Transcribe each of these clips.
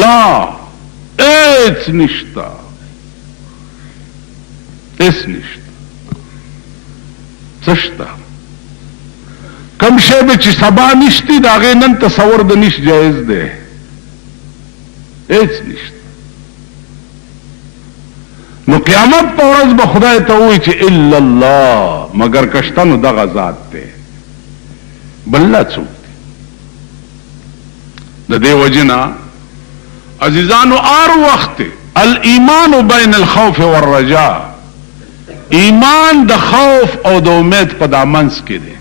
لا ایس نشتا، ایس نشتا سشتا کم شے بچ سبا نشتی دا غی نن تصور دا نش جائز دے، ایس نشتا. نو قیامت پا ورځ به خدای ته وایي چې الا الله، مگر کشته نو دغه ذات دی، بل لا څوک دی. د دې وجنا عزیزانو آر وخت الایمان بین الخوف والرجاء، ایمان د خوف او د امید په دامنس کې دی.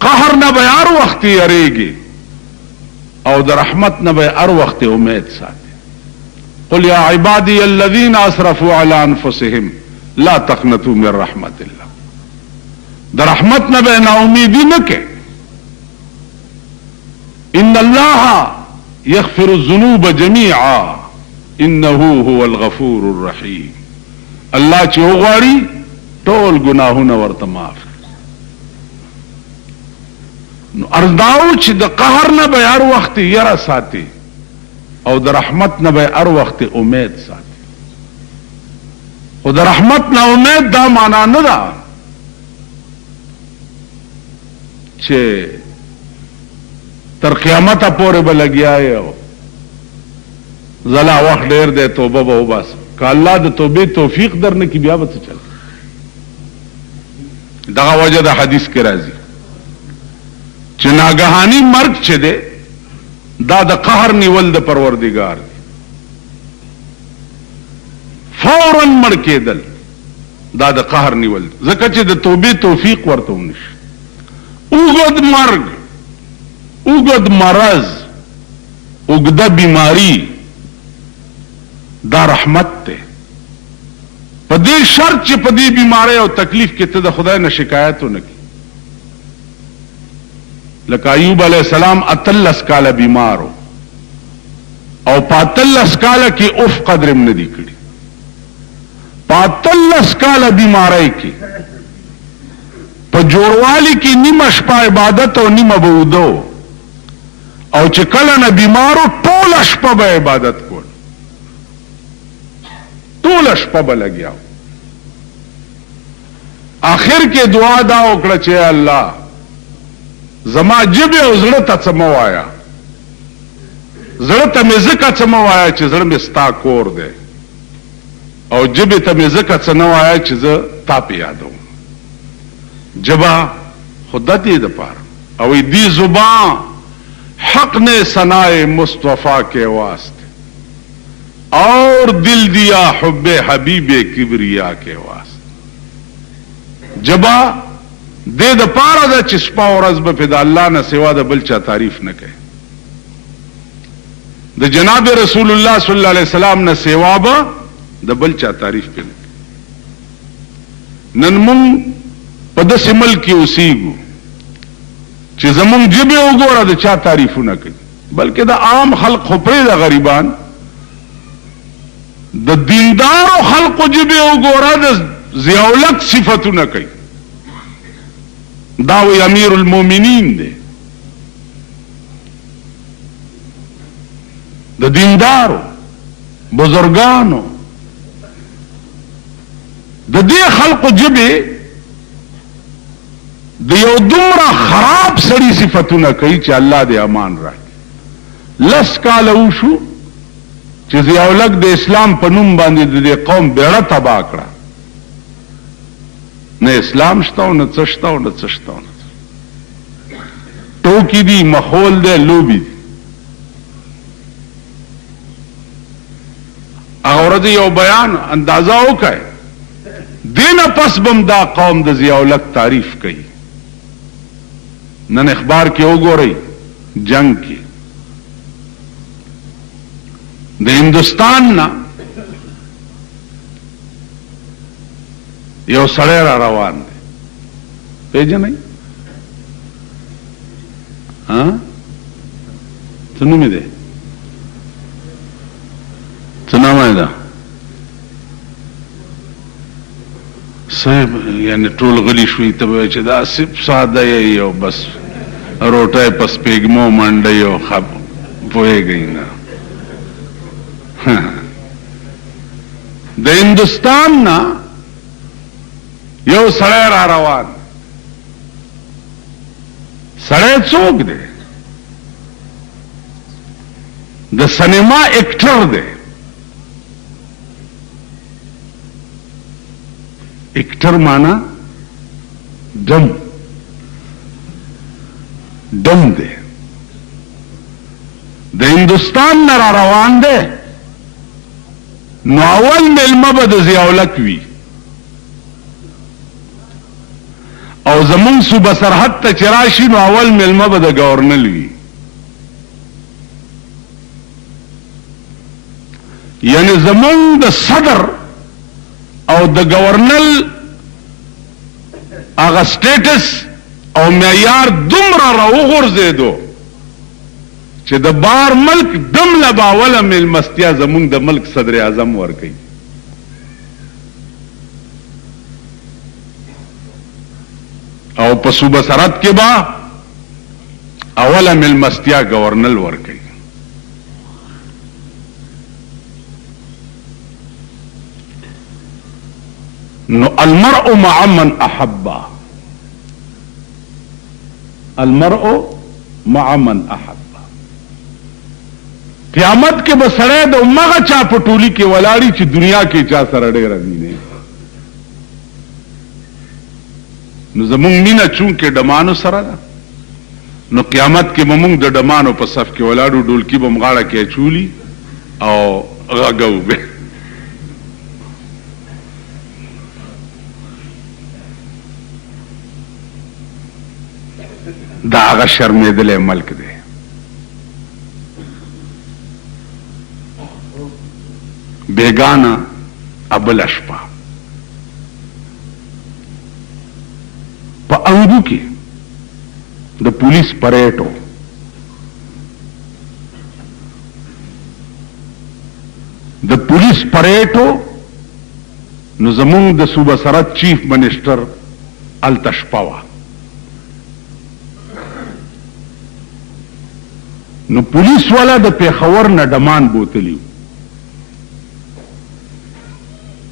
قهر نه به هر وخت یریږي او د رحمت نه به هر وخت امید ساتي. قل یا عبادی الذین اسرفوا علی انفسهم لا تقنطوا من رحمت الله. د رحمت نه به نا امیدی نه کې. ان الله یغفر الذنوب جميعا انه هو الغفور الرحیم. الله چې وغواړي ټول گناهونه ورته معاف. نو ارزداو چې د قهر نه به هر وخت یره ساتي او د رحمت نه به هر وخت امید ساتي. خو د رحمت نه امید دا معنا نه ده چې تر قیامت پورې به لګیا یو زلا وخت ډیر دی توبه به وباسم. که الله د توبې توفیق در نه کړي بیا به څه چل. دغه وجه د حدیث کې راځي چې ناګهاني مرګ چې دی دا د قهر نیول د پروردگار دی. فوراً مړ کېدل دا د قهر نیول دی، ځکه چې د توبې توفیق ورته ونشي. اوږد مرګ، اوږد مرض، اوږده بیماری دا رحمت دی. په دې شرط چې په دې بیماری او تکلیف کې ته د خدای نه شکایت ونه کړې. لکه ایوب علیہ السلام 38 کاله بیمارو او په 38 کاله کې اف قدر هم ندی کړي. په 38 کاله بیماری کې په جوړوالي کې نیمه شپه عبادت او نیمه به ودو، او چې کله نه بیمارو ټوله شپه به عبادت کول، ټوله شپه به لګیاو. آخر کې دعا دا وکړه چې الله زما جبه او زړه ته څه مه وایه، زړه ته مې ځکه څه مه وایه چې زړه مې ستا کور دی، او جبه ته مې ځکه څه نه وایه چې زه تا پې یادوم. جبه خود دې دپاره او دی زبان حق نے ثنائے مصطفیٰ کے واسطے اور دل دیا حب حبیب کبریا کے واسطے. جبا دے د پاره د چې شپه ورځ به په د الله نه سوا د بل چا تعریف نه کوي، د جناب رسول الله صلی الله علیه وسلم نه سوا به د بل چا تعریف نه کوي. نن مونږ په داسې ملک کې اوسېږو چې زمونږ جبې وګوره د چا تعریفونه کوي، بلکې د عام خلق خو پرېږده غریبان، د دیندارو خلقو جبې وګوره د ضیاءالحق صفتونه کوي. دا وی امیر المومنین دی. د دیندارو بزرگانو د دې خلقو جبې د یو دومره خراب سړي صفتونه کوي چې الله دې امان راکړي. 10 کاله وشو چې ضیاءالحق د اسلام په نوم باندې د دې قوم بیړه تباه کړه. نه اسلام شته او نه څه شته او نه څه شته، ټوکې دي، مخول دی، لوبې دي. هغه ورځ یو بیان اندازه وکړئ، دې نه پس بم دا قوم د ضیاءالحق تعریف کوي. نن اخبار کې وګورئ جنگ کې د هندوستان نه یو سړی را روان دی، پیژنئ؟ څه نوم یې دی؟ څه نامه یې ده؟ صاحب یعنی ټول غلی شوي ته به چې دا صرف ساده یې یو بس روټۍ په سپېږمو منډئ او پوهېږئ نه. د هندوستان نه یو سړی را روان. سړی څوک دی؟ د سینما ایکټر دی. ایکټر معنا ډم دی. د هندوستان نه را روان دی. نو اول ملمه به د ضیاءالحق وي او زمون صوبه سرحد ته چې راشي نو اول ملمه به د گورنر وي. یعنی زمون د صدر او د گورنر هغه سټیټس او معیار دومره راوغورځېدو چې د بار ملک دم لباوله میلمستیا زمونږ د ملک صدر اعظم ورکوي. او په صوبه سرحد کې به اوله میلمستیا گورنر ورکوي. نو المرء مع من احبه. المرء مع من احبه. قیامت کې به سړی د مغه چا په ټولي کې ولاړی چې دنیا کې چا سره ډېره مینه. نو زمونږ مینه چونکې ډمانو سره ده نو قیامت کې به مونږ د ډمانو په صف کې ولاړو، ډولکي به م غاړه کې اچولي او غږو به. دا هغه شرمېدلی ملک دی. بیگانا ابل اشپا پا انگو کی دا پولیس پریٹو نو زمونږ د صوبه سرحد چیف منسٹر التشپاوا. نو پولیس والا د پیښور نه ډمان بوتلیو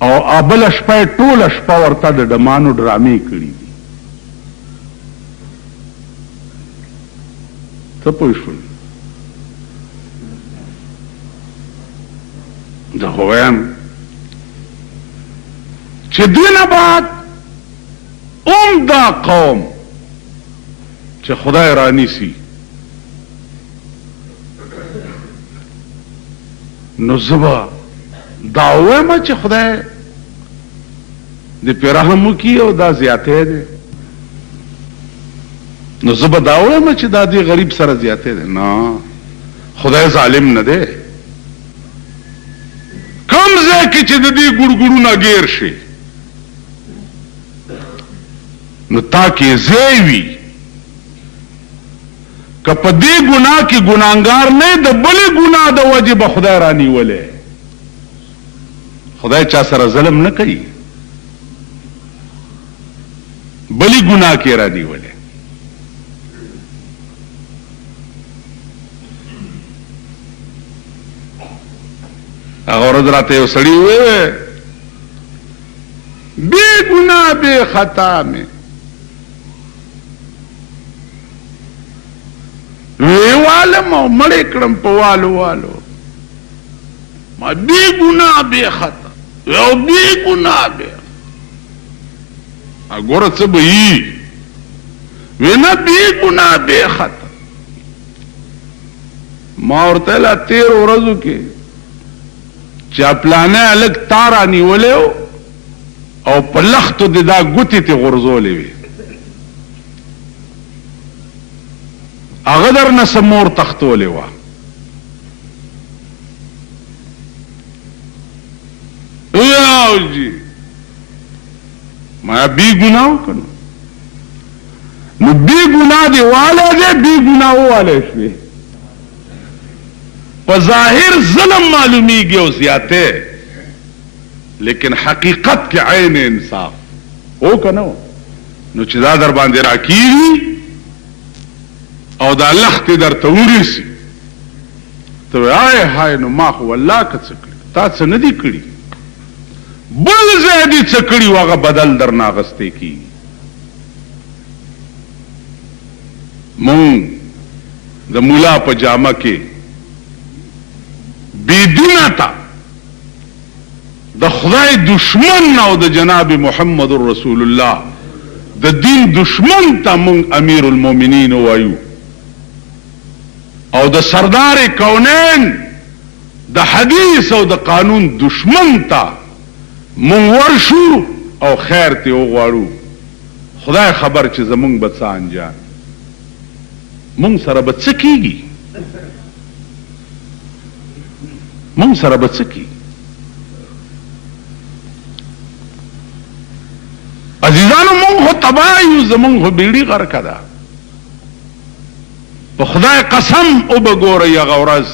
او ابل شپه ټوله شپه ورته د ډمانو ډرامې کړي دي. څه پوه شول؟ زه خو وایم چې دوی نه بعد دا قوم چې خدای رانیسي نو زبا دا وایم چې خدای د پی رحم وکړي او دا زیاتی دی. نو زه به دا وایم چې دا دې غریب سره زیاتی دی. نه، خدای ظالم نه دی. کوم ځای کې چې د دې ګوړګوړونه ګیر شي نو تا کې ځای وي که په دې ګناه کې ګناهګار نه د بلې ګناه د وجې به خدای رانیولی. خدای چا سره ظلم نه کوي، بلی گناہ کې را نیولې. هغه ورځ راته یو سړي وویل بے گناہ بے خطا میں ویوالم او مړې کړم په والو ما بے گناہ بے خطا یو بے گناہ بے اګوره څه به یي وینا بے گناہ بے خطا. ما ورته لا 13 ورځو کې چې پلانې الګ تارا نیولې او په لختو د دا ګوتې ته غرزولې وي هغه در نه سمور تختولې وه. جی ما بی گناہ وکړو نو بی گناہ دی والی دی بی گناہ والی شوی په ظاهر ظلم معلومیږي او زیاته لیکن حقیقت کې عین انصاف او کنه نو چې دا در باندې راکېږي او دا لختې درته ورسي ته آی هاي نو ما خو والله که څه کړي تا څه نه دي کړي بل ځای دي څه کړي و هغه بدل درنه اخیستی کېږي. مونږ د مولا په جامه کې بېدینه ته د خدای دشمن او د جناب محمد رسول الله د دین دشمن ته مونږ امیر المؤمنین وایو او د سردار کونین د حدیث او د قانون دشمن ته مونږ ورشو او خیر ته وغواړو. خدای خبر چې زمونږ به څه انجام مونږ سره به څه کېږي مونږ سره به څه کېږي. عزیزانو مونږ خو تباه یو زمونږ خو بیړي غرقه ده. په خدای قسم وبګورئ هغه ورځ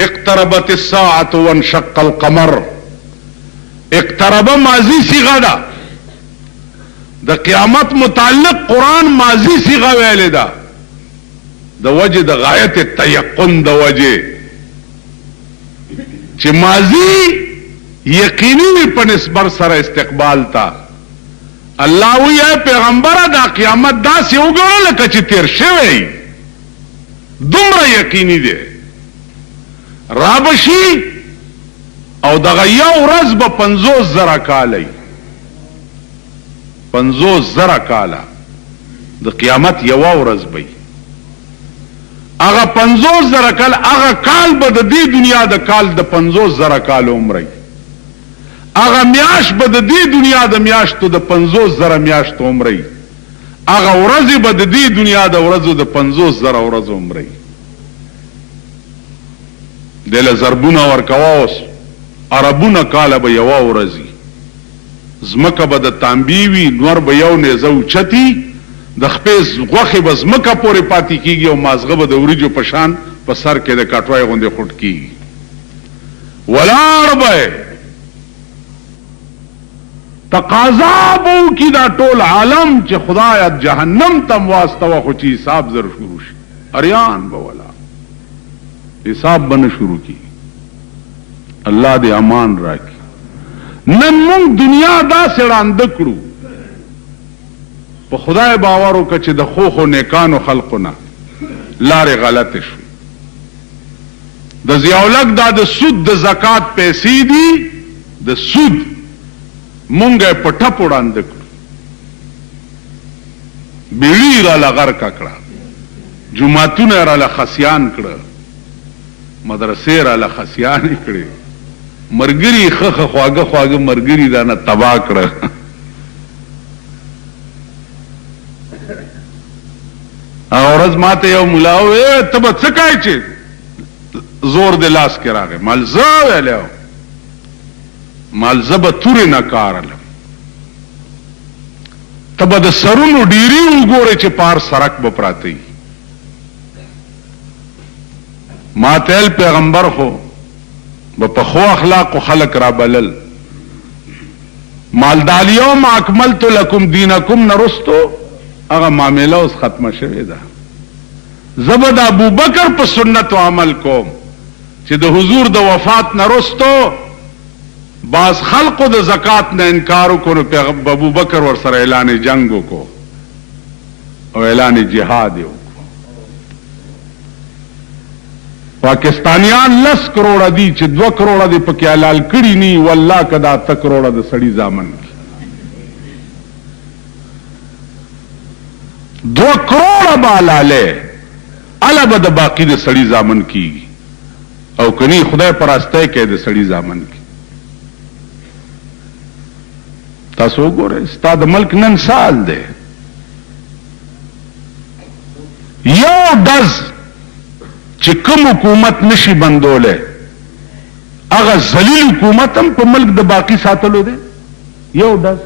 اقتربت الساعة وانشق القمر اقترب ماضی صیغه ده د قیامت متعلق قرآن ماضی صیغه ویلې ده د وجه د غایت تیقن د وجه چې ماضی یقینی په نسبت سره استقبال تا الله وی پیغمبره دا قیامت داسې وګوره لکه چې تیر شوی دومره یقیني دی رابشي او دغه یو ورځ به 50,000 کاله 50,000 کاله د قیامت یو ورځ به هغه 50,000 کال هغه کال به د دې دنیا د کال د 50,000 کال عمر هغه میاش به د دې دنیا د میاشتو د 50,000 میاشتو عمر هغه ورځ به د دې دنیا د ورځو د 50,000 ورځو عمر دله ضربونه ورکواوس عربونه کاله به یو ورځي زمکه به د تانبی وي نور به یو نیزه اوچتي د خپې غوښې به زمکه پورې پاتې کېږي او مازغه به د وریجو په شان په سر کې د کټوای غوندې خوټ کېږي ولاړ به تقاضا به وکړي دا ټول عالم چې خدایه جهنم ته واستوه خو چې حساب زر شروع شي اریان به ولا حساب به نه شروع کېږي. الله دې امان راکړي. نن موږ دنیا داسې ړانده کړو په خدای باور وکړه چې د خو نیکانو خلقو نه لارې غلطې شو. د ضیاءالحق دا د سود د زکات پیسې دي د سود مونږ یې په ټپو ړانده کړو بیړي راله غرقه کړه جوماتونه یې راله خسیان کړه مدرسې راله خسیانې کړې مرګري ښه خواږه خواږه مرګري رانه تباه کړه هغه ورځ ماته یو ملا وویل ته به څه کوې چې زور دې لاس کې راغی مال زه ویلی مال زه به تورې نه کارلم ته به د سرونو ډیرې وګورې چې پار سرک به پراته وي ما تیل پیغمبر خو به په ښو اخلاقو خلک را بلل مال د الیوم اکملت لکم دینکم نه رستو هغه معامله اوس ختمه شوې ده زه به د ابوبکر په سنتو عمل کوم چې د حضور د وفات نه رستو بعض خلقو د زکات نه انکار وکړو نو ابوبکر ورسره اعلان جنگ وکړو او اعلان جهاد یې وکړو پاکستانیان 10 کروڑه دي چې 2 کروڑه دي پکې حلال کړي ني والله کدا 8 کروڑه د سړي ځامن 2 کروڑه بالاله الا به د باقی د سړي ځامن کیږي او کني خدای پراسته کې د سړي ځامن کی تاسو وګورئ ستاسو ملک نن سال دی یو دز چې کوم حکومت نشي بندوله هغه ذلیل حکومت هم په ملک د باقی ساتلو دی یو دز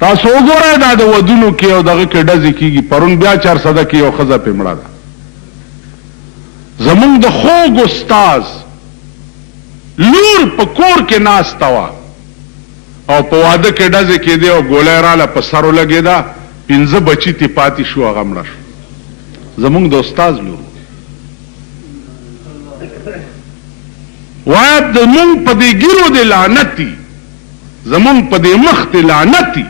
تاسو وګورئ دا د ودونو کې او دغه کې ډزې کېږي پرون بیا 400 کې یو ښځه پې مړه ده زمونږ د خوږ استاذ لور په کور کې ناسته وه او په واده کې ډزې کېدې او ګولی راله په سر ولګېده 15 بچي تې پاتې شو هغه مړه شو زمونږ د استاد لور وایي زمونږ په دې ګیرو د لعنت دي، زمونږ په دې مخ د لعنت دي،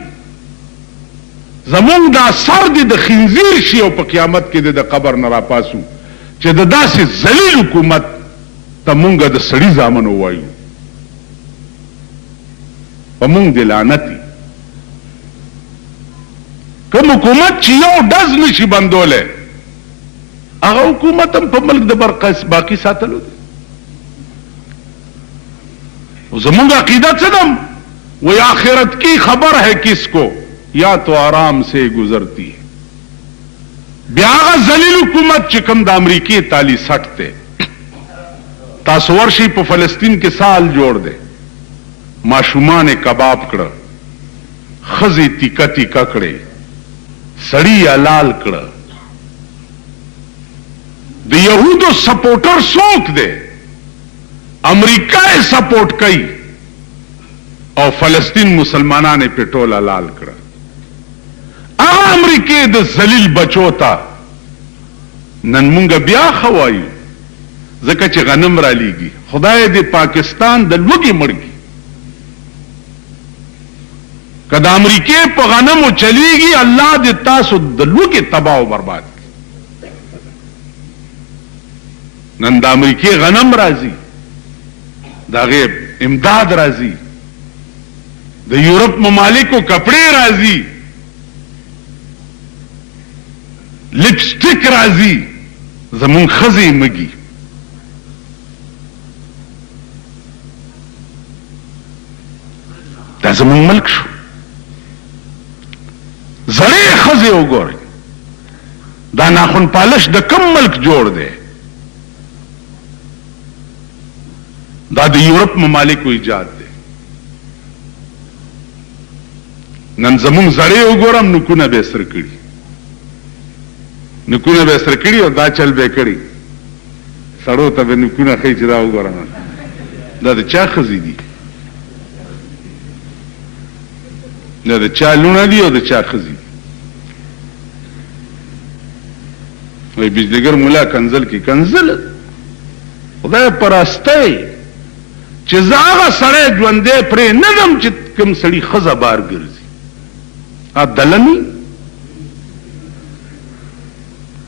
زمونږ دا سر دی د خنزیر شي او په قیامت کې د قبر نه راپاسو چې د داسې ذلیل حکومت ته مونږ د سړي زامن ووایو. په مونږ د لعنت دي. کوم حکومت چې یو ډز نشي بندولی هغه حکومت هم په ملک د باقي ساتلو دی. زمونږ عقیده څه ده؟ وی آخرت کی خبر ہے کس کو یا تو آرام سے گزرتی ہے. بیا هغه ذلیل حکومت چې کوم د امریکې تالی سټ دی. تاسو ورشئ په فلسطین کې سال جوړ دی، ماشومان کباب کړه، ښځې تیکه تیکه کړې، سړي حلال کړه. د یهودو سپورټر څوک دی؟ امریکا یې سپورټ کوي او فلسطین مسلمانان یې په ټول حلال کړه. هغه امریکې د ذلیل بچو ته نن مونږ بیا ښه وایو ځکه چې غنم را لیږي. خدای دې پاکستان د لوږې مړ کړي. که د امریکې په غنمو چلیږي الله دې تاسو د لوږې تباه او برباد کړي. نن د امریکې غنم راځي، د هغې امداد راځي، د یورپ ممالکو کپڑے راځي، لپسټک راځي، زمون ښځې مږي. دا زمون ملک شو. زړې ښځې وګورئ، دا ناخن پالش د کم ملک جوړ دی؟ دا د یورپ ممالکو ایجاد دی. نن زمون زړې وګورم نکونه به سر کړي، نکونه به سر کړي او دا چل به کړي. سړو ته به نکونه ښایي چې دا وګورم دا د چا ښځې دي، دا د چا لونه دي او د چا ښځې دي. وایي بجلیګر ملا کنزل کې کنزل خدای پرستی چې زه هغه سړی ژوندی پرې نه ږدم چې کوم سړي ښځه بار ګرځي. دلنی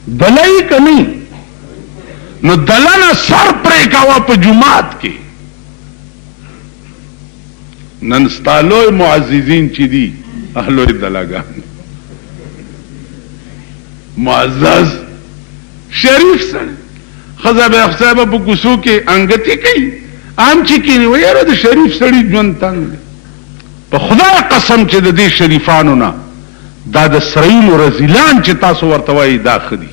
دلای کنی نو دلنه سر پرې کاوه په جماعت کې. نن ستا لوی معززین چې دي اهلوی دلاګان معزز شریف سره ښځه به صاحبه په کوڅو کې انګتې کوي عام چې کینی و یاره د شریف سړي ژوند تنګ دی. په خدای قسم چې د دې شریفانو نه دا د سرایونو رزیلان چې تاسو ورته وایي دا ښه دي.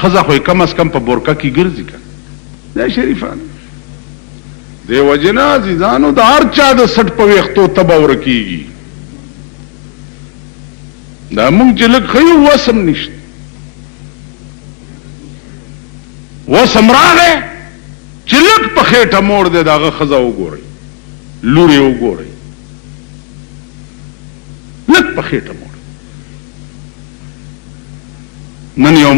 ښځه خو یې کم از کم په بورکه کې ګرځي که دا شریفان. دې وجې نه عزیزانو د هر چا د سټ په ویښتو تبه ورکېږي. دا مونږ چې لږ ښیو وسم نشته، وسم راغی چې لږ په خېټه موړ دی د هغه ښځه وګورئ، لور یې وګورئ، لږ په خېټه موړ. نن یو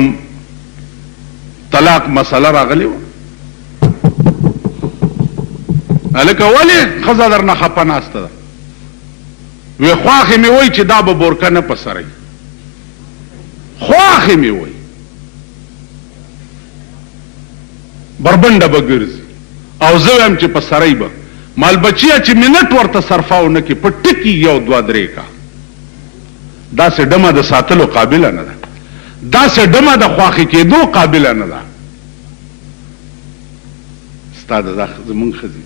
طلاق مسله راغلی وه، هلکه ولې ښځه درنه خفه ناسته ده؟ وی خواښې مې وایي چې دا به بورکه نه په سروي، خواښې مې وایي بربنډه به ګرځي او زه وایم چې په سرای به مال بچیه چې منټ ورته صرفاو نه کې په ټکي یو دوه درې کا. داسې ډمه د ساتلو قابله نه ده، داسې ډمه د خواښې کېدو قابله نه ده. ستا د زمونږ ښځې